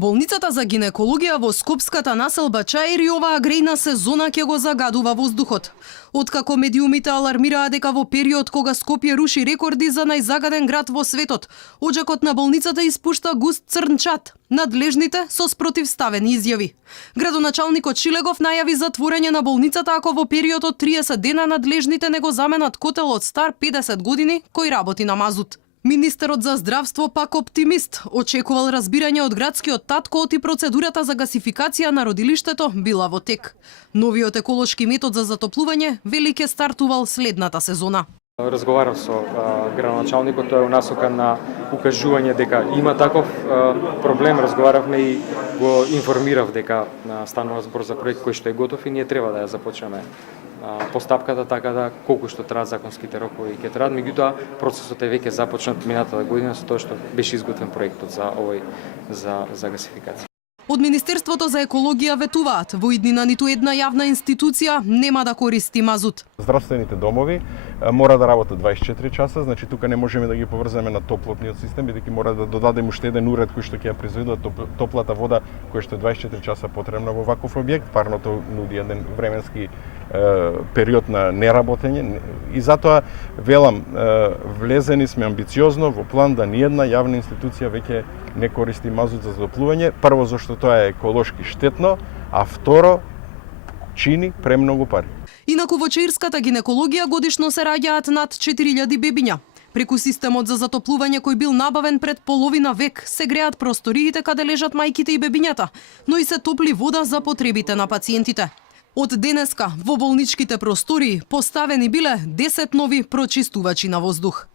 Болницата за гинекологија во скопската населба Чаир и оваа грејна сезона ќе го загадува воздухот. Откако медиумите алармираа дека во период кога Скопје руши рекорди за најзагаден град во светот, оџакот на болницата испушта густ црн чад. Надлежните со спротивставени изјави. Градоначалникот Шилегов најави затворање на болницата ако во период од 30 дена надлежните не го заменат котелот стар 50 години кој работи на мазут. Министерот за здравство пак оптимист, очекувал разбирање од градскиот татко оти процедурата за гасификација на родилиштето била во тек. Новиот еколошки метод за затоплување вели ќе стартувал следната сезона. Разговарав со градоначалникот, тоа е насока на укажување дека има таков проблем. Разговаравме и го информирав дека станува збор за проект кој што е готов и ние треба да ја започнеме постапката, така да колку што траат законските рокови ќе траат. Меѓутоа процесот е веќе започнат минатата година со тоа што беше изготвен проектот за овој за гасификација. Од Министерството за екологија ветуваат, во иднина ниту една јавна институција нема да користи мазут. Здравствените домови мора да работат 24 часа, значи тука не можеме да ги поврземе на топлотниот систем, бидејќи мора да додадеме уште еден уред кој што ќе ја произведува топлата вода, која што е 24 часа потребна во ваков објект. Парното нуди еден временски период на неработење и затоа велам, влезени сме амбициозно во план да ниедна јавна институција веќе не користи мазут за затоплување. Прво зашто тоа е еколошки штетно, а второ чини премногу пари. Инаку во чаирската гинекологија годишно се раѓаат над 4000 бебиња. Преку системот за затоплување кој бил набавен пред половина век, се греат просториите каде лежат мајките и бебињата, но и се топли вода за потребите на пациентите. Од денеска во болничките простории поставени биле 10 нови прочистувачи на воздух.